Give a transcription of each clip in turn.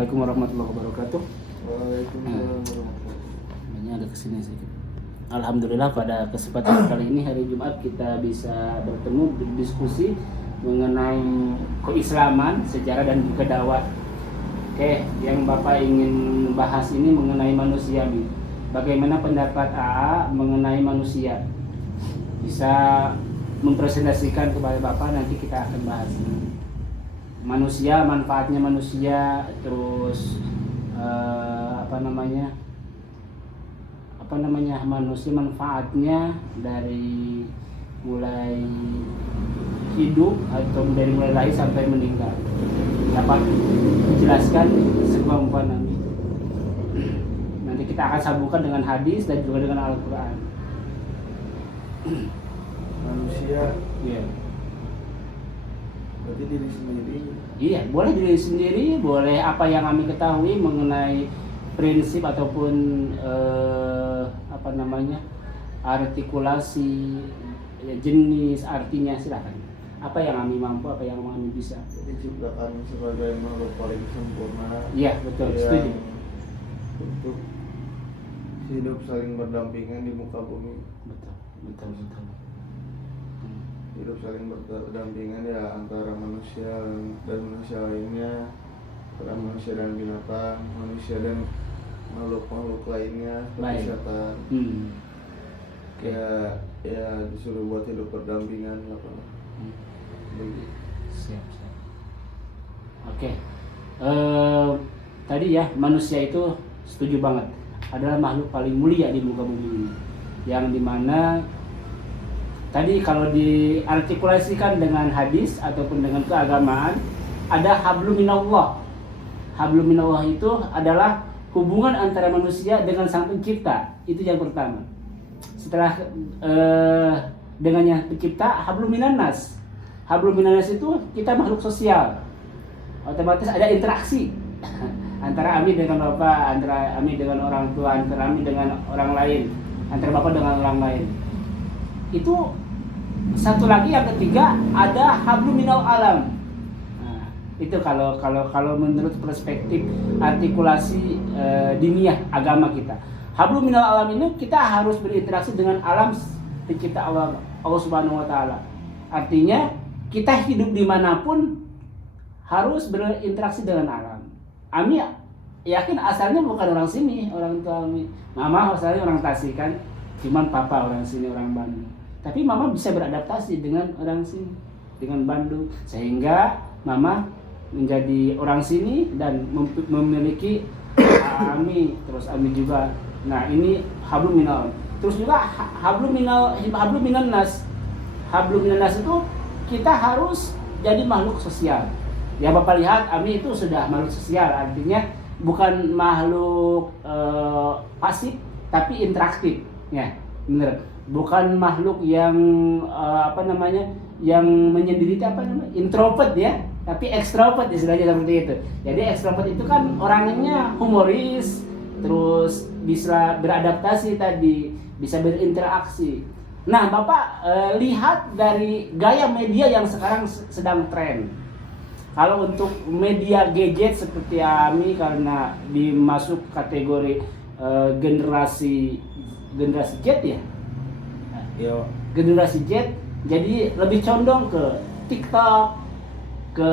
Assalamualaikum warahmatullahi wabarakatuh. Waalaikumsalam warahmatullahi. Ini ada kesini sedikit. Alhamdulillah pada kesempatan kali ini hari Jumat kita bisa bertemu berdiskusi mengenai keislaman, sejarah dan juga dakwah. Oke, yang Bapak ingin bahas ini mengenai manusia. Bagaimana pendapat AA mengenai manusia? Bisa mempresentasikan kepada Bapak, nanti kita akan bahas. Manusia, manfaatnya manusia, terus manusia manfaatnya dari mulai hidup atau dari mulai lahir sampai meninggal. Dapat dijelaskan sekemampuan Nabi. Nanti kita akan sambungkan dengan hadis dan juga dengan Al-Quran. Manusia, Iya. berarti diri sendiri. Iya, boleh diri sendiri, boleh apa yang kami ketahui mengenai prinsip ataupun artikulasi, jenis, artinya, silakan. Apa yang kami mampu, apa yang kami bisa. Jadi diciptakan sebagai makhluk paling sempurna. Iya, betul, yang setuju. Untuk hidup saling berdampingan di muka bumi. Betul. Hidup saling berdampingan ya antara manusia dan manusia lainnya, antara manusia dan binatang, manusia dan makhluk-makhluk lainnya Baik. seperti setan. Oke. Ya disuruh buat hidup berdampingan lah Pak. Begitu. Siap. Oke. Tadi ya, manusia itu setuju banget adalah makhluk paling mulia di muka bumi ini, yang dimana tadi kalau diartikulasikan dengan hadis ataupun dengan keagamaan, ada hablum minallah. Hablum minallah itu adalah hubungan antara manusia dengan sang pencipta. Itu yang pertama. Setelah dengannya pencipta, hablum minannas. Hablum minannas itu kita makhluk sosial. Otomatis ada interaksi antara Ami dengan Bapak, antara Ami dengan orang tua, antara Ami dengan orang lain, antara Bapak dengan orang lain. Itu satu lagi, yang ketiga ada hablum minal alam. Nah, itu kalau menurut perspektif artikulasi diniyah agama kita. Hablum minal alam ini kita harus berinteraksi dengan alam pencipta Allah Subhanahu wa taala. Artinya kita hidup dimanapun harus berinteraksi dengan alam. Ami yakin asalnya bukan orang sini, orang tua Ami. Mama asalnya orang Tasik kan, cuman papa orang sini, orang Bandung. Tapi mama bisa beradaptasi dengan orang sini, dengan Bandung, sehingga mama menjadi orang sini dan memiliki Ami, terus Ami juga. Nah, ini hablum minal. Terus juga hablum minan nas. Hablum minan nas itu kita harus jadi makhluk sosial. Ya Bapak lihat, Ami itu sudah makhluk sosial, artinya bukan makhluk pasif tapi interaktif, ya, bener. Bukan makhluk yang yang menyendiri, introvert ya, tapi ekstrovert istilahnya seperti itu. Jadi ekstrovert itu kan orangnya humoris, terus bisa beradaptasi tadi, bisa berinteraksi. Nah, Bapak lihat dari gaya media yang sekarang sedang tren. Kalau untuk media gadget seperti Ami, karena dimasuk kategori generasi Z ya. Yo. Generasi Z, jadi lebih condong ke TikTok, ke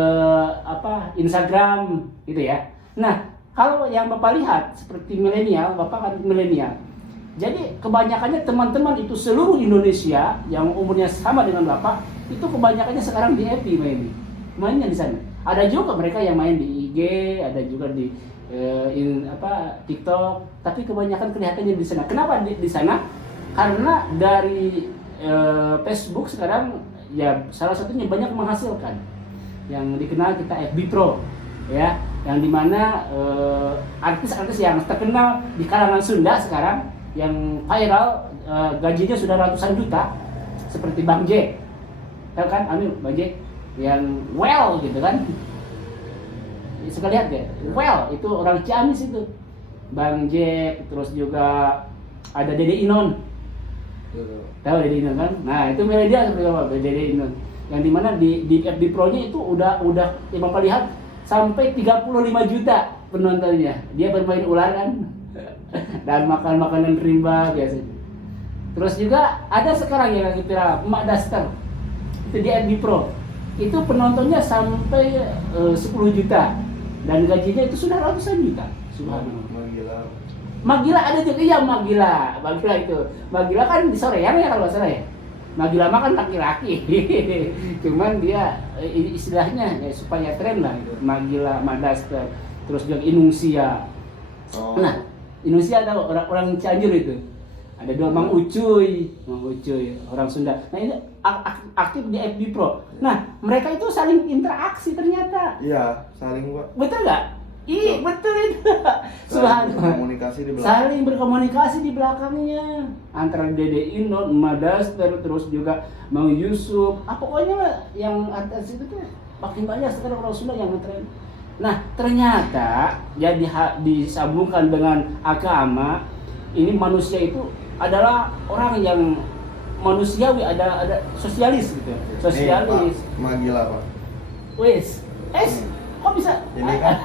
Instagram gitu ya. Nah, kalau yang Bapak lihat seperti milenial, Bapak kan milenial. Jadi kebanyakannya teman-teman itu seluruh Indonesia yang umurnya sama dengan Bapak, itu kebanyakannya sekarang di FB mainnya di sana. Ada juga mereka yang main di IG, ada juga di TikTok, tapi kebanyakan kelihatannya di sana. Kenapa di sana? Karena dari Facebook sekarang ya salah satunya banyak menghasilkan. Yang dikenal kita FB Pro, ya, yang dimana artis-artis yang terkenal di kalangan Sunda sekarang yang viral, gajinya sudah ratusan juta, seperti Bang J, tahu kan? Bang J yang well gitu kan, suka lihat deh, well itu orang Ciamis itu, Bang J. Terus juga ada Dede Inon, tahu Dede Inon kan? Nah itu media seperti apa Dede Inon, yang dimana di FB Pro nya itu udah yang Bapak lihat sampai 35 juta penontonnya. Dia bermain ular kan dan makan makanan rimba biasanya. Terus juga ada sekarang yang lagi viral, Emak Daster. Itu di FB Pro. Itu penontonnya sampai 10 juta dan gajinya itu sudah ratusan juta. Subhanallah. Magila ada juga ya Magila itu. Magila kan di Soreang ya kalau salah ya. Magila mah kan laki-laki. Cuman dia istilahnya ya, supaya tren lah gitu. Magila, Madaster, terus juga Inungsia. Oh. Nah, Inungsia ada orang Cianjur itu. Ada dua Mang Ucuy, orang Sunda. Nah ini aktif di FB Pro. Nah mereka itu saling interaksi ternyata. Iya, saling Pak. Betul nggak? Ih betul itu. Saling Subhanallah. berkomunikasi di belakang. Saling berkomunikasi di belakangnya antara Dede Inon, Madaster, terus juga Mang Yusuf. Pokoknya yang atas itu tuh makin banyak sekarang orang Sunda yang ngetren. Nah ternyata jadi disambungkan dengan agama. Ini manusia itu adalah orang yang manusiawi, ada sosialis gitu. Sosialis. Magila Pak. Wes, kok bisa? Ini kan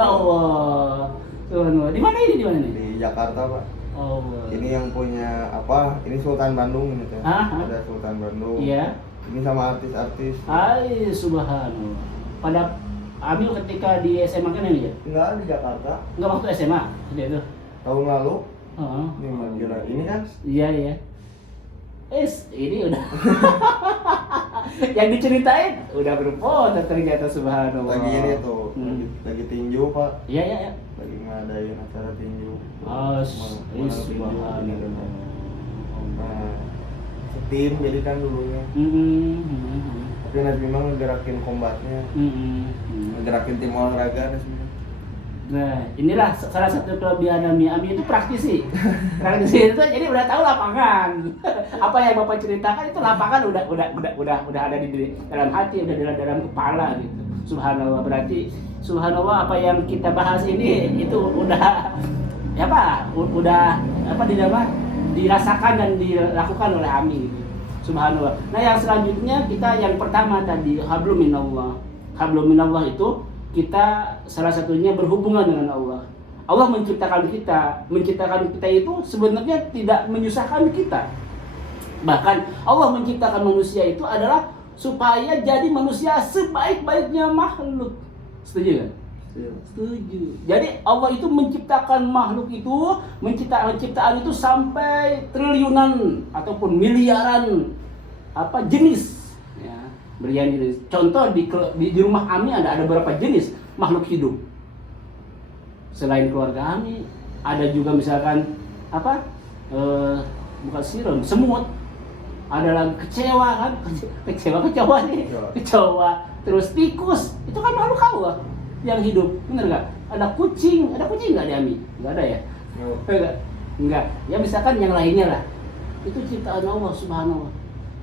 Allah. Tuh, di mana ini? Di mana nih? di Jakarta Pak. Oh. Ini yang punya apa? Ini Sultan Bandung gitu. Ah. Ada Sultan Bandung. Iya. Ini sama artis-artis. Hai, subhanallah. Pada Amil ketika di SMA kan ini ya? Enggak di Jakarta. Enggak waktu SMA, itu. Tahun lalu. Oh. Ini Magila. Ini kan Iya. Ini udah yang diceritain udah berfoto ternyata subhanallah. lagi ini tuh, lagi tinju Pak. Iya. Lagi ngadain acara tinju. Subhanallah. Nah, setim jadi kan dulunya. Tapi Nazmi mah ngegerakin kombatnya, ngegerakin tim olahraga Nazmi. Nah, inilah salah satu kelebihan Ami itu praktisi. Praktisi itu jadi udah tahu lapangan. Apa yang Bapak ceritakan itu lapangan udah ada di dalam hati, udah dalam kepala gitu. Subhanallah, berarti subhanallah apa yang kita bahas ini itu udah dirasakan dan dilakukan oleh Ami gitu. Subhanallah. Nah, yang selanjutnya kita yang pertama tadi hablum minallah. Hablum minallah itu kita salah satunya berhubungan dengan Allah. Allah menciptakan kita itu sebenarnya tidak menyusahkan kita. Bahkan Allah menciptakan manusia itu adalah supaya jadi manusia sebaik-baiknya makhluk. Setuju kan? Setuju. Jadi Allah itu menciptakan makhluk itu, menciptaan itu sampai triliunan ataupun miliaran jenis. Jenis. Contoh di rumah Ami ada beberapa jenis makhluk hidup. Selain keluarga Ami, ada juga misalkan bukan siron, semut. Ada lagi kecoa kan? Kecoa nih. Kecoa. Terus tikus, itu kan makhluk Allah yang hidup. Bener nggak? Ada kucing nggak di Ami? Nggak ada ya? Enggak. Ya misalkan yang lainnya lah. Itu ciptaan Allah Subhanahu.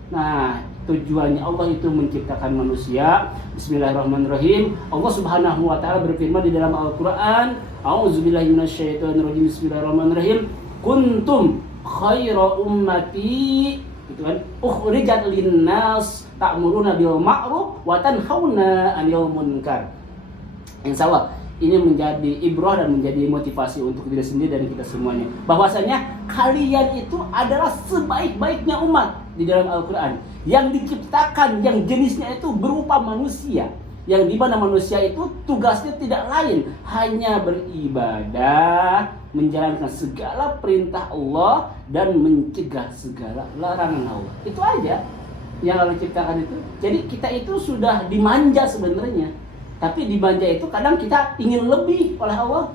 Nah, tujuannya Allah itu menciptakan manusia. Bismillahirrahmanirrahim. Allah Subhanahu wa taala berfirman di dalam Al-Qur'an, A'udzubillahi minasyaitonirrajim. Bismillahirrahmanirrahim. Kuntum khaira ummati, itu kan, ukhrijat linnas ta'muruna bil ma'ruf wa tanhauna 'anil munkar. Insyaallah ini menjadi ibrah dan menjadi motivasi untuk diri sendiri dan kita semuanya. Bahwasanya kalian itu adalah sebaik-baiknya umat di dalam Al-Quran yang diciptakan, yang jenisnya itu berupa manusia, yang dimana manusia itu tugasnya tidak lain hanya beribadah, menjalankan segala perintah Allah dan mencegah segala larangan Allah. Itu aja yang Allah ciptakan itu. Jadi kita itu sudah dimanja sebenarnya. Tapi dimanja itu kadang kita ingin lebih oleh Allah.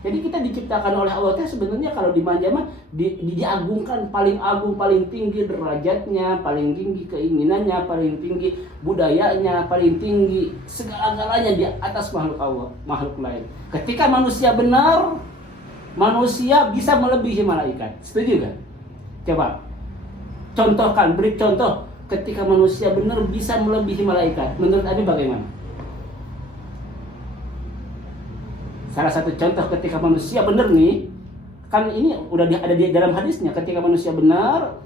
Jadi kita diciptakan oleh Allah sebenarnya kalau dimanja mah diagungkan, paling agung, paling tinggi derajatnya, paling tinggi keinginannya, paling tinggi budayanya, paling tinggi segala-galanya di atas makhluk Allah, makhluk lain. Ketika manusia benar, manusia bisa melebihi malaikat. Setuju kan? Coba contohkan, beri contoh ketika manusia benar bisa melebihi malaikat. Menurut Abi bagaimana? Salah satu contoh ketika manusia benar nih, kan ini udah ada di dalam hadisnya, ketika manusia benar,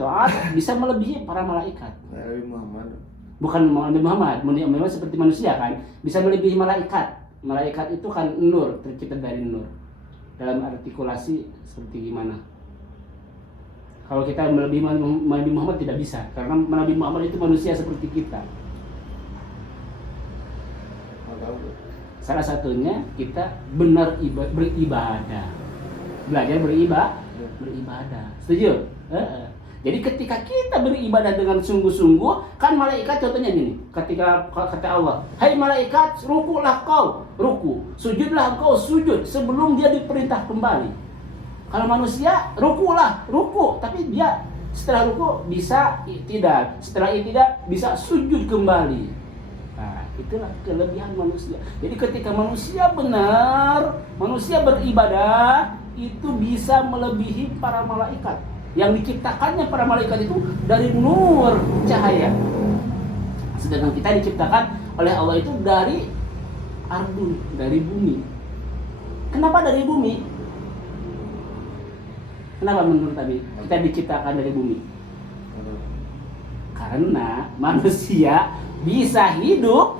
taat bisa melebihi para malaikat. Nabi Muhammad. Bukan Nabi Muhammad, memang seperti manusia kan, bisa melebihi malaikat. Malaikat itu kan nur, tercipta dari nur. Dalam artikulasi seperti gimana? Kalau kita melebihi Nabi Muhammad tidak bisa, karena Nabi Muhammad itu manusia seperti kita. Salah satunya kita benar beribadah, belajar beribadah. Setuju? Jadi ketika kita beribadah dengan sungguh-sungguh, kan malaikat contohnya gini, ketika kata Allah, hai malaikat, rukulah kau, ruku, sujudlah kau, sujud, sebelum dia diperintah kembali. Kalau manusia, rukulah, ruku, tapi dia setelah ruku bisa tidak, setelah tidak bisa sujud kembali. Nah, itulah kelebihan manusia. Jadi ketika manusia benar, manusia beribadah, itu bisa melebihi para malaikat. Yang diciptakannya para malaikat itu dari nur cahaya. Sedangkan kita diciptakan oleh Allah itu dari ardun, dari bumi. Kenapa dari bumi? Kenapa menurut Abi kita diciptakan dari bumi? Karena manusia bisa hidup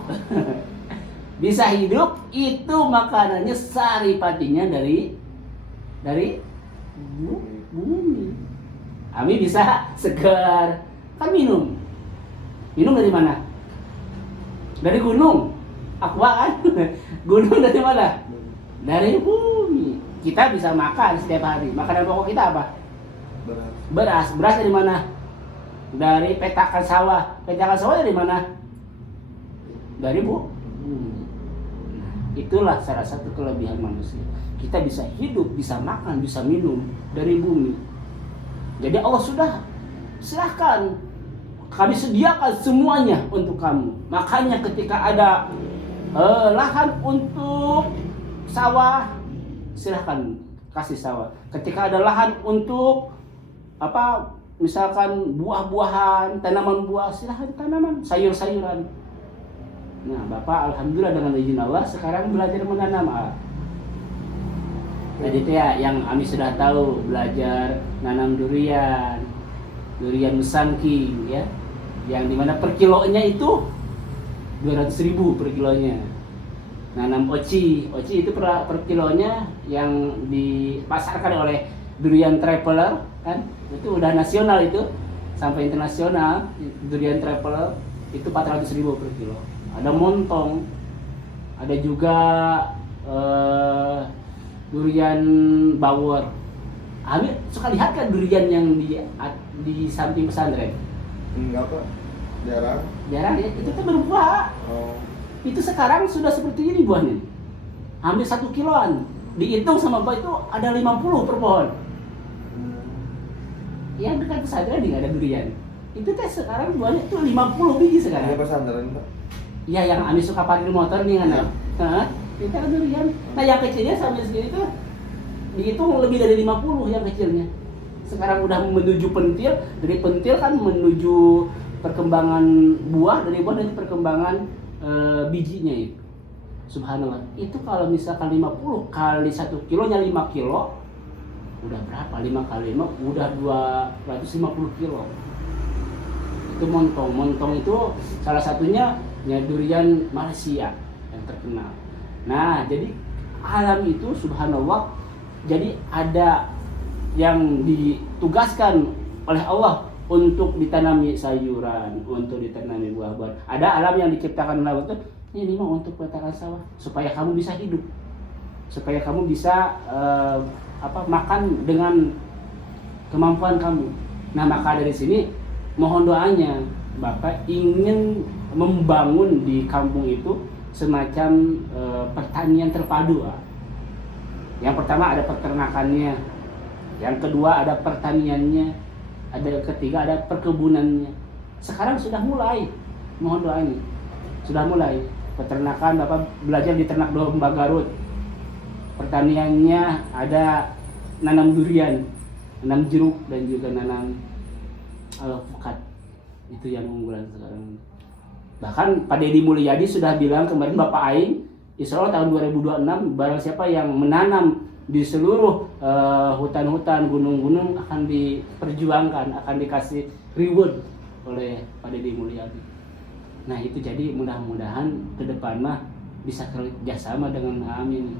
bisa hidup itu makanannya saripatinya dari bumi. Ami bisa segar, kan minum dari mana? Dari gunung, aqua kan? Gunung dari mana? Dari bumi. Kita bisa makan setiap hari. Makanan pokok kita apa? Beras dari mana? Dari petakan sawah. Petakan sawah dari mana? Dari bumi. Itulah salah satu kelebihan manusia. Kita bisa hidup, bisa makan, bisa minum dari bumi. Jadi Allah sudah silahkan, kami sediakan semuanya untuk kamu. Makanya ketika ada lahan untuk sawah, silahkan kasih sawah. Ketika ada lahan untuk misalkan buah-buahan, tanaman buah, silahkan tanaman, sayur-sayuran. Nah, Bapak alhamdulillah dengan izin Allah sekarang belajar menanam. Jadi itu ya yang kami sudah tahu, belajar nanam durian musangking ya, yang dimana per kilonya itu 200.000 per kilonya. Nanam oci itu per kilonya yang dipasarkan oleh Durian Traveler kan, itu udah nasional itu sampai internasional. Durian Traveler itu 400.000 per kilo. Ada montong, ada juga durian bawor. Ami suka lihat kan durian yang di samping pesantren? Enggak Pak, jarang ya, itu kan berbuah. Itu sekarang sudah seperti ini buahnya, hampir 1 kiloan. Dihitung sama Bapak itu ada 50 per pohon. Yang dekat pesantren nggak ada durian. Itu teh sekarang buahnya itu 50 biji sekarang. Ini pesantren Pak? Iya, yang Ami suka parkir motor nih kan. Itu ada durian. Nah yang kecilnya sampai segini tuh dihitung lebih dari 50 yang kecilnya. Sekarang udah menuju pentil, dari pentil kan menuju perkembangan buah, dari buah dan perkembangan bijinya itu. Subhanallah. Itu kalau misalkan 50 kali 1 kilonya 5 kilo, udah berapa? 5 kali 5 udah 250 kilo. Itu montong itu salah satunya ya durian Malaysia yang terkenal. Nah, jadi alam itu subhanallah, jadi ada yang ditugaskan oleh Allah untuk ditanami sayuran, untuk ditanami buah-buahan. Ada alam yang diciptakan oleh Allah itu, ini mah untuk petakan sawah, supaya kamu bisa hidup, supaya kamu bisa makan dengan kemampuan kamu. Nah, maka dari sini mohon doanya, Bapak ingin membangun di kampung itu semacam pertanian terpadu. Yang pertama ada peternakannya, yang kedua ada pertaniannya, ada ketiga ada perkebunannya. Sekarang sudah mulai, mohon doa ini, sudah mulai peternakan. Bapak belajar di ternak domba Garut. Pertaniannya ada nanam durian, nanam jeruk, dan juga nanam alpukat. Itu yang unggulan sekarang. Bahkan Pak Deddy Mulyadi sudah bilang kemarin, Bapak Aing, insya Allah tahun 2026 barang siapa yang menanam di seluruh hutan-hutan, gunung-gunung akan diperjuangkan, akan dikasih reward oleh Pak Deddy Mulyadi. Nah itu jadi mudah-mudahan ke depan mah bisa kerja sama dengan Ami nih,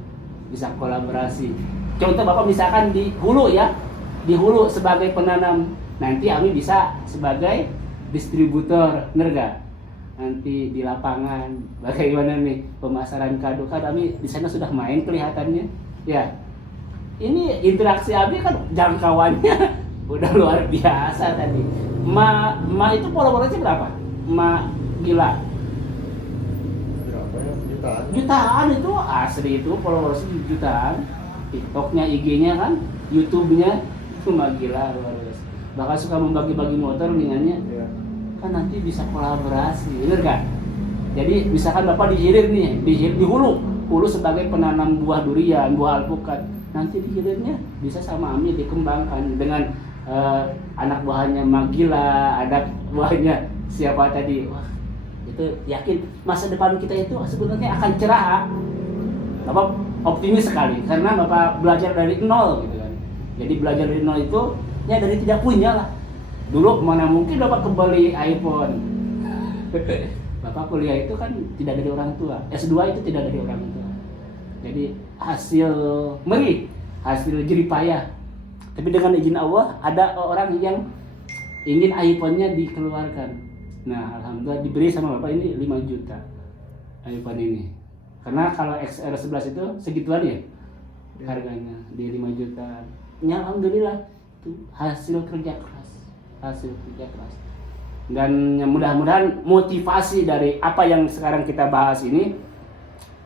bisa kolaborasi. Contoh Bapak misalkan di hulu ya, di hulu sebagai penanam, nanti Ami bisa sebagai distributor, bener gak? Nanti di lapangan bagaimana nih pemasaran kado, kan Ami di sana sudah main kelihatannya, ya. Ini interaksi Ami kan jangkauannya udah luar biasa tadi. Ma itu kolaborasi berapa? Ma gila. Berapa ya? Jutaan. Jutaan itu asli, itu kolaborasi jutaan. TikToknya, IG-nya kan, YouTube-nya itu mah gila luar biasa. Bahkan suka membagi-bagi motor dengannya. Iya. Kan nanti bisa kolaborasi, bener kan? Jadi misalkan Bapak di hilir nih, di hulu sebagai penanam buah durian, buah alpukat. Nanti di hilirnya bisa sama Ami dikembangkan dengan anak buahnya Magila, anak buahnya siapa tadi. Wah, itu yakin masa depan kita itu sebenarnya akan cerah. Bapak optimis sekali karena Bapak belajar dari nol gitu kan. Jadi belajar dari nol itu ya dari tidak punya lah. Dulu mana mungkin Bapak kembali iPhone. Bapak kuliah itu kan tidak dari orang tua. S2 itu tidak dari orang tua. Jadi hasil meri, hasil jerih payah. Tapi dengan izin Allah ada orang yang ingin iPhone-nya dikeluarkan. Nah, alhamdulillah diberi sama Bapak ini 5 juta iPhone ini. Karena kalau XR11 itu segituan ya harganya, di 5 juta. Ya alhamdulillah itu hasil kerja keras. Dan mudah-mudahan motivasi dari apa yang sekarang kita bahas ini,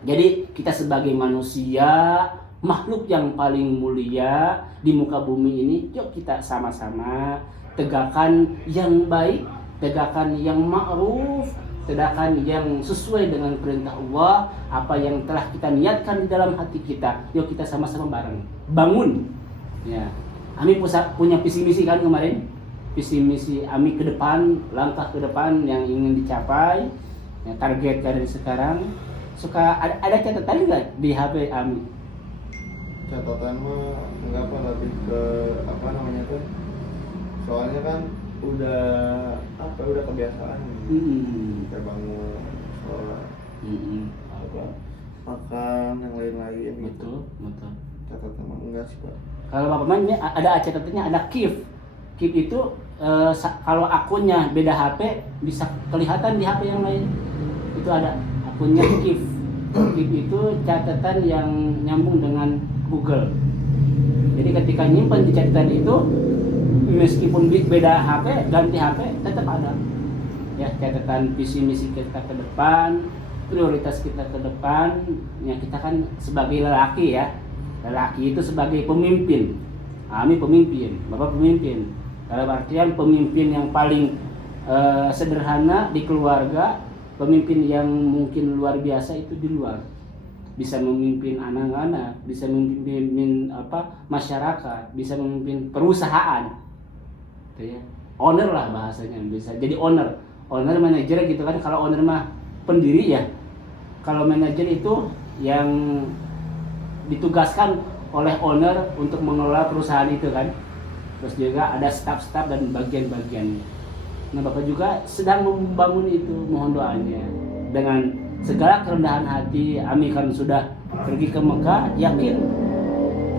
jadi kita sebagai manusia, makhluk yang paling mulia di muka bumi ini, yuk kita sama-sama tegakkan yang baik, tegakkan yang ma'ruf, tegakkan yang sesuai dengan perintah Allah. Apa yang telah kita niatkan di dalam hati kita, yuk kita sama-sama bareng bangun ya. Ami punya visi misi kan kemarin, visi misi Ami ke depan, langkah ke depan yang ingin dicapai ya, target dari sekarang. Suka ada catatan nggak di HP Ami? Catatan mah enggak apa, lebih ke apa namanya tuh, soalnya kan udah kebiasaan. Kita bangun sholat, apa makan yang lain-lain gitu. Betul. Catatan mah enggak sih Pak. Kalau Bapak mainnya ada catatannya, ada keep itu kalau akunnya beda HP bisa kelihatan di HP yang lain. Itu ada akunnya keep itu catatan yang nyambung dengan Google. Jadi ketika nyimpan di catatan itu, meskipun beda HP, ganti HP tetap ada ya catatan visi misi kita ke depan, prioritas kita ke depan. Ya kita kan sebagai lelaki ya, lelaki itu sebagai pemimpin. Ami pemimpin, Bapak pemimpin. Dalam artian pemimpin yang paling sederhana di keluarga, pemimpin yang mungkin luar biasa itu di luar. Bisa memimpin anak-anak, bisa memimpin masyarakat, bisa memimpin perusahaan. Gitu ya. Owner lah bahasanya, bisa jadi owner manajer gitu kan. Kalau owner mah pendiri ya. Kalau manajer itu yang ditugaskan oleh owner untuk mengelola perusahaan itu kan. Terus juga ada staf-staf dan bagian-bagiannya. Nah, Bapak juga sedang membangun itu, mohon doanya. Dengan segala kerendahan hati, Ami kan sudah pergi ke Mekah, yakin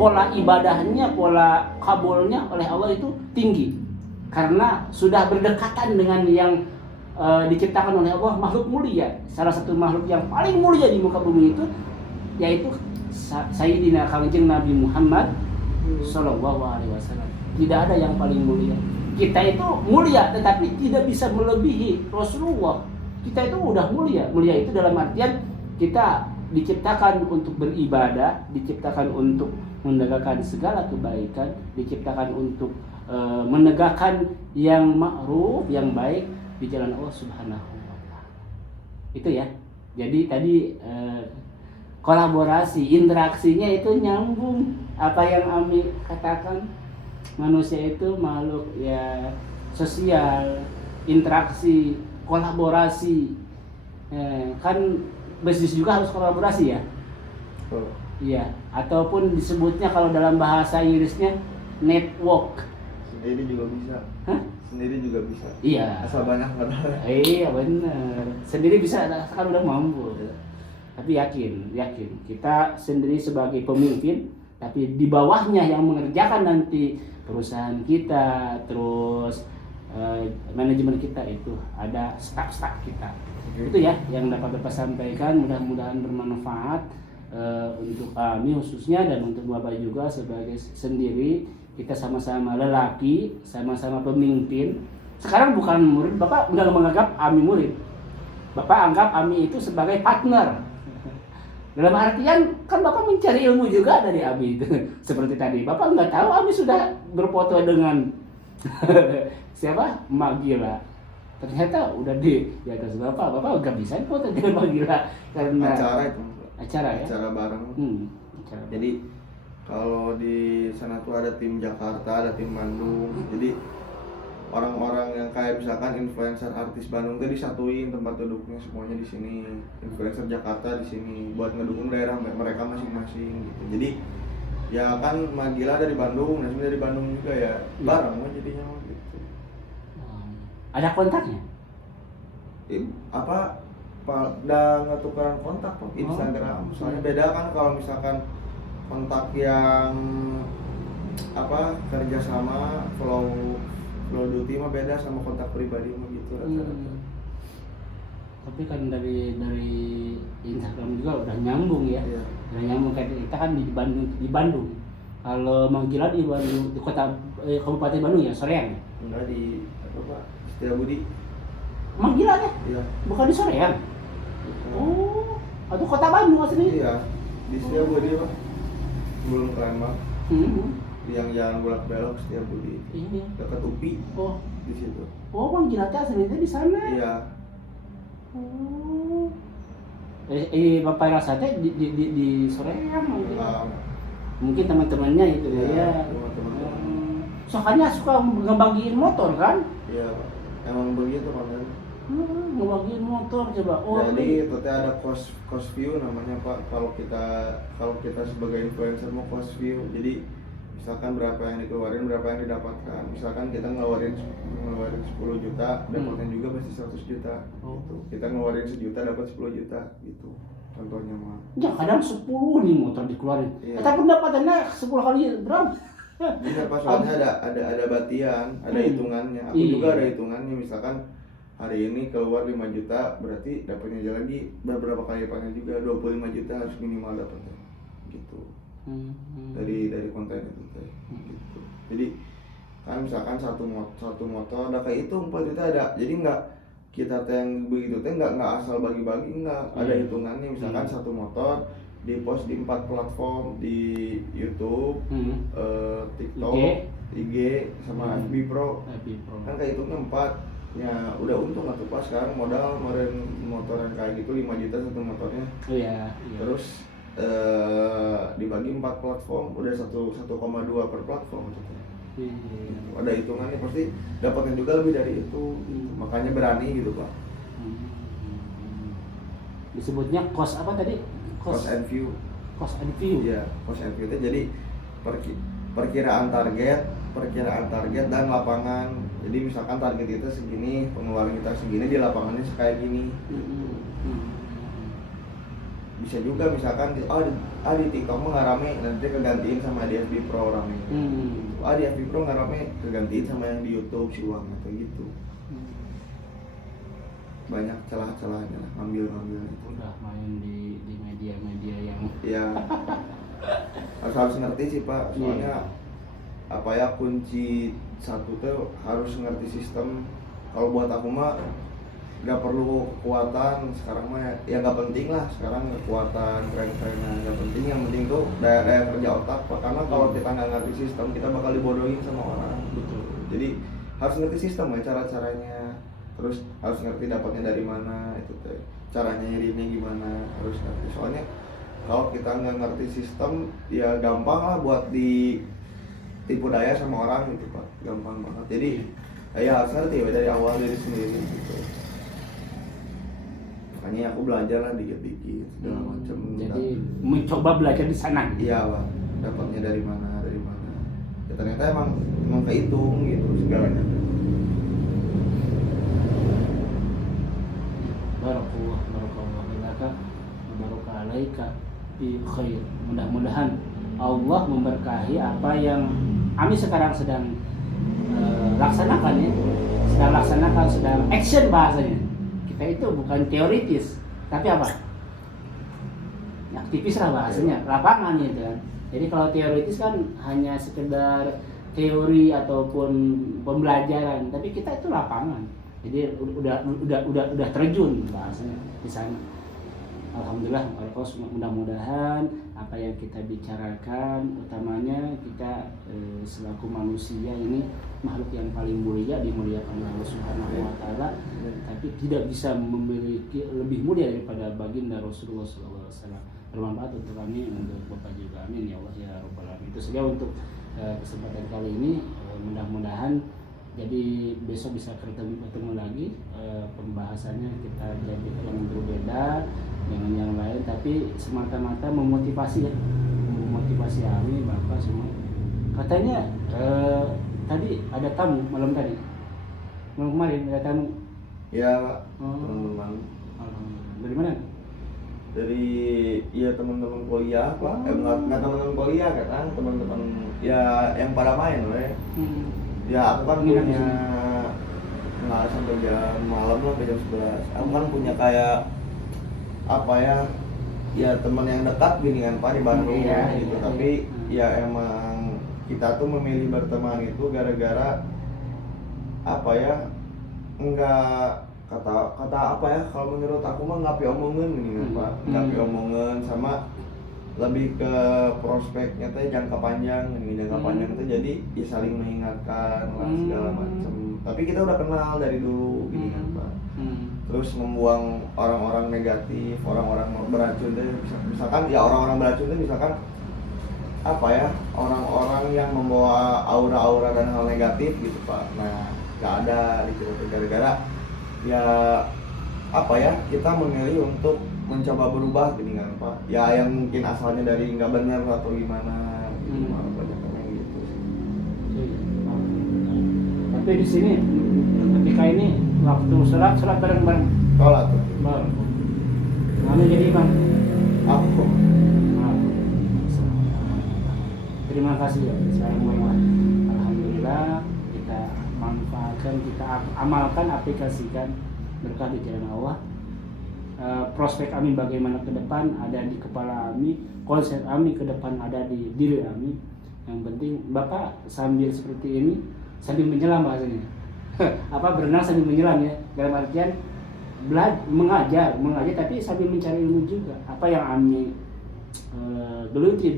pola ibadahnya, pola kabulnya oleh Allah itu tinggi. Karena sudah berdekatan dengan yang diciptakan oleh Allah, makhluk mulia. Salah satu makhluk yang paling mulia di muka bumi itu yaitu Sayyidina Kangjeng Nabi Muhammad Sallallahu Alaihi Wasallam. Tidak ada yang paling mulia. Kita itu mulia, tetapi tidak bisa melebihi Rasulullah. Kita itu udah mulia. Mulia itu dalam artian kita diciptakan untuk beribadah, diciptakan untuk menegakkan segala kebaikan, diciptakan untuk menegakkan yang ma'ruf, yang baik di jalan Allah Subhanahu wa Ta'ala. Itu ya. Jadi tadi kolaborasi, interaksinya itu nyambung. Apa yang Ami katakan, manusia itu makhluk ya sosial, interaksi, kolaborasi. Kan bisnis juga harus kolaborasi ya. Oh. Iya, ataupun disebutnya kalau dalam bahasa Inggrisnya network. Sendiri juga bisa. Hah? Sendiri juga bisa. Iya. Asal banyak modal. Iya benar. Sendiri bisa, kan udah mampu. Tapi yakin kita sendiri sebagai pemimpin, tapi di bawahnya yang mengerjakan nanti perusahaan kita, terus manajemen kita itu ada staf-staf kita. Itu ya yang dapat Bapak sampaikan, mudah-mudahan bermanfaat untuk kami khususnya dan untuk Bapak juga sebagai sendiri. Kita sama-sama lelaki, sama-sama pemimpin. Sekarang bukan murid, Bapak nggak menganggap Ami murid. Bapak anggap Ami itu sebagai partner. Dalam artian kan Bapak mencari ilmu juga dari Ami itu. Seperti tadi, Bapak nggak tahu Ami sudah berfoto dengan siapa? Magila. Ternyata udah di atas Bapak nggak bisa foto dengan Magila karena Acara itu. acara ya. Acara bareng. Acara. Jadi kalau di sana tuh ada tim Jakarta, ada tim Bandung. Jadi orang-orang yang kayak misalkan influencer artis Bandung tuh disatuin tempat duduknya semuanya di sini. Influencer Jakarta di sini buat ngedukung daerah mereka masing-masing gitu. Jadi ya kan Magila dari Bandung, Nasmi dari Bandung juga ya. Bareng lah jadinya gitu. Ada kontaknya? Udah nggak tukeran kontak Pak, Instagram. Soalnya beda kan kalau misalkan kontak yang kerjasama flow duty mah beda sama kontak pribadi mah gitu rata-rata. Tapi kan dari Instagram juga udah nyambung ya. Iya. Udah nyambung, kayak kita kan di Bandung. Kalau Manggila di Bandung, di kota Kabupaten Bandung ya, Soreang ya? Enggak di Setiabudi. Manggila ya? Iya. Bukan di Soreang. Oh, atau kota Bandung asli? Iya. Di Setiabudi Pak. Belum Lembang. Yang jalan bolak-balik Setiabudi. Iya. Dekat UPI. Oh, Di situ. oh Manggila teh aslinya di sana. Iya. Oh. Bapak rasa teh di Soreang Manggila. Mungkin teman-temannya itu ya. Teman-teman. Soalnya suka ngebagiin motor kan? Iya, Pak. Emang begitu Pak. Ngebagiin motor coba. Oh, Jadi itu ada cost view namanya Pak. Kalau kita sebagai influencer mau cost view. Jadi misalkan berapa yang dikeluarin, berapa yang didapatkan. Misalkan kita ngeluarin 10 juta, dapatnya juga pasti 100 juta gitu. Kita ngeluarin 1 juta dapat 10 juta gitu. Contohnya mah. Ya kadang 10 nih motor dikeluarin. Iya. Tapi pendapatannya 10 kali berapa? Iya Pak, soalnya ada batian, ada hitungannya. Aku Iya. juga ada hitungannya. Misalkan hari ini keluar 5 juta, berarti dapatnya aja lagi beberapa kali lipatnya juga 25 juta harus minimal dapatnya. Gitu. Dari konten itu teh. Gitu. Jadi kan misalkan satu motor ada kayak itu 4 juta ada. Jadi enggak kita teh yang begitu teh enggak asal bagi-bagi, enggak. Ada hitungannya. Misalkan satu motor di-post di 4 platform, di YouTube, TikTok, IG sama FB Pro. Kan kayak hitungnya 4. Ya udah untung atau pas sekarang modal kemarin motoran kayak gitu 5 juta satu motornya. Oh iya. Terus dibagi 4 platform udah 1,2 per platform gitu. Ada hitungannya pasti dapatnya juga lebih dari itu. Makanya berani gitu Pak. Disebutnya cost apa tadi? Cost and view. Cost and view. Iya, cost and view itu jadi perkiraan target dan lapangan. Jadi misalkan target kita segini, pengeluaran kita segini, di lapangannya kayak gini. Bisa juga misalkan di TikTok mah nggak rame, nanti kegantiin sama di FB Pro rame. Di FB Pro nggak rame, kegantiin sama yang di YouTube siuang atau gitu. Banyak celah-celahnya lah, ngambil itu. Udah main di media-media yang Iya. harus ngerti sih Pak, soalnya kunci satu tuh harus ngerti sistem. Kalau buat aku mah nggak perlu kekuatan sekarang mah ya nggak penting lah sekarang kekuatan keren-kerenan nggak penting, yang penting tuh daya kerja otak Pak. Karena kalau kita nggak ngerti sistem kita bakal dibodohin sama orang. betul. Jadi harus ngerti sistem ya, cara-caranya, terus harus ngerti dapatnya dari mana itu teh, caranya nyarinya gimana harus ngerti. Soalnya kalau kita nggak ngerti sistem ya gampang lah buat ditipu daya sama orang gitu Pak, gampang banget. Jadi ya harus ngerti ya dari awal dari sendiri gitu. Makanya aku belajar lah dikit-dikit segala macam. Jadi mencoba belajar di sana. Iya Pak, dapatnya dari mana. Ya ternyata emang kehitung gitu segalanya. Barakallah bilaka barokah alaika bi khair. Mudah-mudahan Allah memberkahi apa yang Ami sekarang sedang laksanakan ya. Sedang action bahasanya. Kita itu bukan teoritis, tapi apa? Aktivis lah bahasanya, lapangan gitu kan. Jadi kalau teoritis kan hanya sekedar teori ataupun pembelajaran, tapi kita itu lapangan. Jadi udah terjun bahasanya di sana. Alhamdulillah, mudah-mudahan apa yang kita bicarakan, utamanya kita selaku manusia ini makhluk yang paling mulia, dimuliakan oleh Allah Subhanahu wa taala, tapi tidak bisa memiliki lebih mulia daripada baginda Rasulullah SAW. Bermanfaat untuk kami, untuk Bapak juga, amin ya Allah ya Rabbal alamin. Itu saja untuk kesempatan kali ini. Mudah-mudahan jadi besok bisa ketemu lagi, pembahasannya kita jadi yang berbeda dengan yang lain, tapi semata-mata memotivasi kami Bapak semua. Katanya tadi ada tamu malam kemarin ada tamu. Ya Pak, teman-teman. Dari mana? Dari Teman-teman kuliah Pak. Nggak teman-teman kuliah kan, teman-teman ya yang pada main lah ya. Ya aku kan punya nggak sampai jam malam lah, sampai jam 11. Aku kan punya kayak apa ya teman yang dekat gini kan Pak di Bandung gitu. Tapi ya emang kita tuh memilih berteman itu gara-gara apa ya, enggak kata apa ya, kalau menurut aku mah nggak omongin gini kan Pak, nggak omongin, sama lebih ke prospeknya teh jangka panjang panjang itu, jadi ya saling mengingatkan lah segala macam. Tapi kita udah kenal dari dulu gini kan Pak. Terus membuang orang-orang negatif, orang-orang beracun deh, misalkan ya orang-orang beracun deh, misalkan apa ya, orang-orang yang membawa aura-aura dan hal negatif gitu Pak. Nah nggak ada di situ, gara-gara ya apa ya, kita memilih untuk mencoba berubah gini kan Pak. Ya yang mungkin asalnya dari nggak benar atau gimana gitu, banyak yang gitu sih. Tapi di sini ketika ini waktu sholat bareng-bareng. Sholat tuh. Bareng. Mana jadi imam? Aku. Terima kasih ya. Alhamdulillah kita manfaatkan, kita amalkan, aplikasikan berkah di jalan Allah. Prospek Ami bagaimana ke depan ada di kepala Ami, konsep Ami ke depan ada di diri Ami. Yang penting Bapak sambil seperti ini, sambil menyelam bahasanya. Berenang sambil menyelam ya, dalam artian mengajar tapi sambil mencari ilmu juga. Apa yang Ami geluti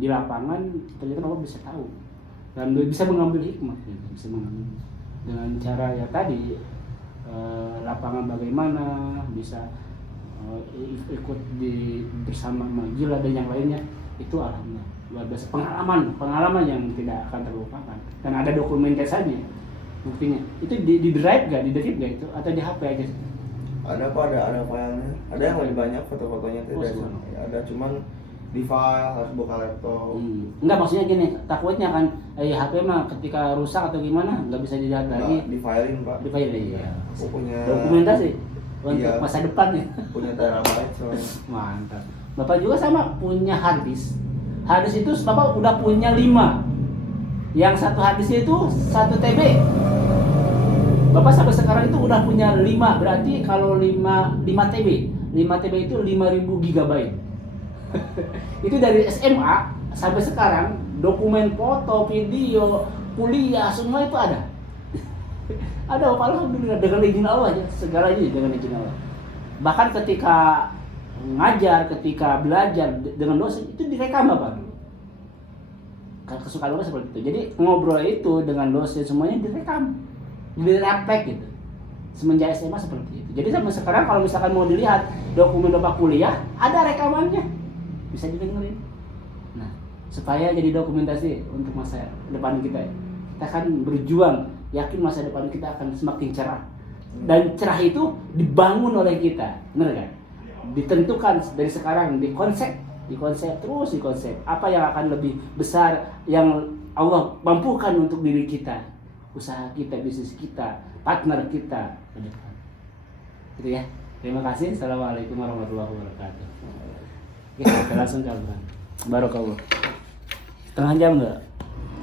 di lapangan, ternyata Bapak bisa tahu dan bisa mengambil hikmah gitu. Bisa mengambil dengan cara ya tadi, lapangan bagaimana bisa ikut bersama majelis dan yang lainnya, itu alhamdulillah luar biasa, pengalaman yang tidak akan terlupakan, dan ada dokumentasinya buktinya. Itu di drive gak itu atau di HP aja? Ada Pak, ada filenya, ada yang lebih banyak foto-fotonya itu ada, cuman di file harus buka laptop. Enggak, maksudnya gini, takutnya kan HP mah ketika rusak atau gimana nggak bisa dilihat lagi. Di filein Pak. Di filein ya. Aku punya dokumentasi untuk masa depan ya. Punya terabyte soalnya. Mantap. Bapak juga sama punya harddisk. Harddisk itu Bapak udah punya 5. Yang satu harddisk itu 1 TB. Bapak sampai sekarang itu udah punya 5, berarti kalau 5 TB. 5 TB itu 5000 GB. Itu dari SMA sampai sekarang, dokumen foto, video, kuliah, semua itu ada. Ada Bapak, alhamdulillah, dengan izin Allah aja, segalanya dengan izin Allah. Bahkan ketika ngajar, ketika belajar dengan dosen itu direkam Bapak dulu. Kesukaan Bapak seperti itu. Jadi ngobrol itu dengan dosen semuanya direkam, direpek gitu. Semenjak SMA seperti itu. Jadi sampai sekarang kalau misalkan mau dilihat dokumen Bapak kuliah, ada rekamannya, bisa didengerin. Nah, supaya jadi dokumentasi untuk masa depan kita. Kita kan berjuang, yakin masa depan kita akan semakin cerah. Dan cerah itu dibangun oleh kita, benar kan? Ditentukan dari sekarang, dikonsep apa yang akan lebih besar yang Allah mampukan untuk diri kita, usaha kita, bisnis kita, partner kita ke depan. Gitu ya. Terima kasih. Assalamualaikum warahmatullahi wabarakatuh. Oke, kita langsung ke Barokallah. Setengah jam nggak?